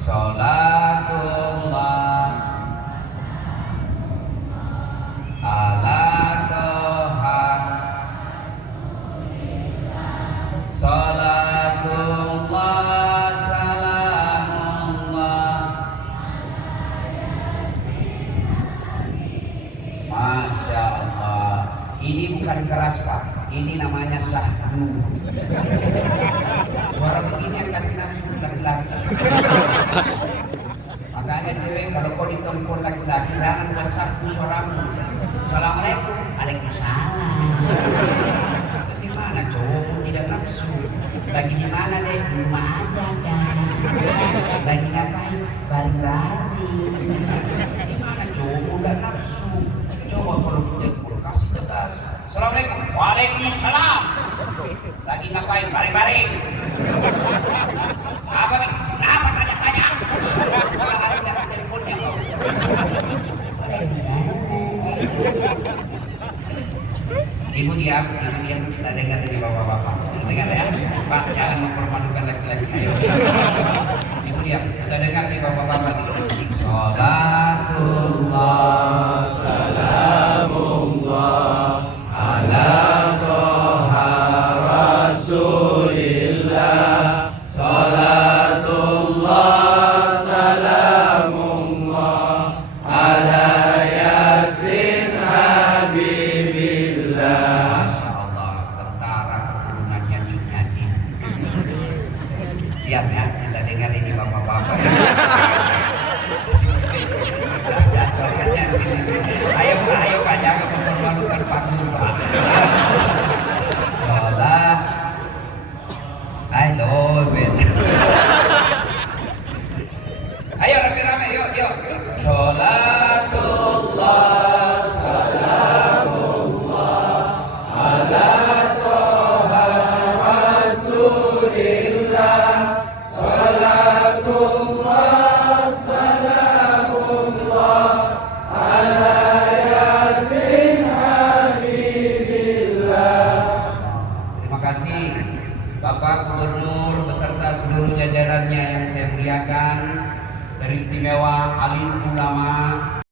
Sholatullah ala toha, sholatullah salamullah. Masya Allah. Ini bukan keras Pak, ini namanya syahdu. Suara begini yang kasih nafsu laki-laki. Makanya cewek kalau kau ditelepon laki-laki jangan buat syahdu suaramu. Assalamualaikum, waalaikumsalam. Gimana cowok tidak nafsu? Lagi di mana deh? Di rumah aja kan. Lagi ngapain? Baring-baring. Gimana cowok udah nafsu? Coba kalau kita kasih tegas. Assalamualaikum, waalaikumsalam. Lagi ngapain? Baring-baring. Apa nih? Kenapa tanya-tanya? Teleponnya. Ibu diam kita dengar dari bapak-bapak. Dengar ya, Pak jangan mempermalukan laki-laki. Ayo. Ibu diam, kita dengar dari bapak-bapak. Sholatullah salamullah ala toha rasulillah. Sholatullah salamullah ala yasin habibillah. Masya Allah, tentara keturunannya Junyadin. Diam ya, kita dengar ini bapak-bapak. Ayo Pak, jangan mempermalukan Pak Guru Pak. Sholat, I love it. Ayo rame-rame, yuk. Sholatullah salamullah ala toha rasulillah. Sholatullah salamullah ala yasin habibillah. Terima kasih Bapak Gubernur beserta seluruh jajarannya yang saya muliakan, teristimewa alim ulama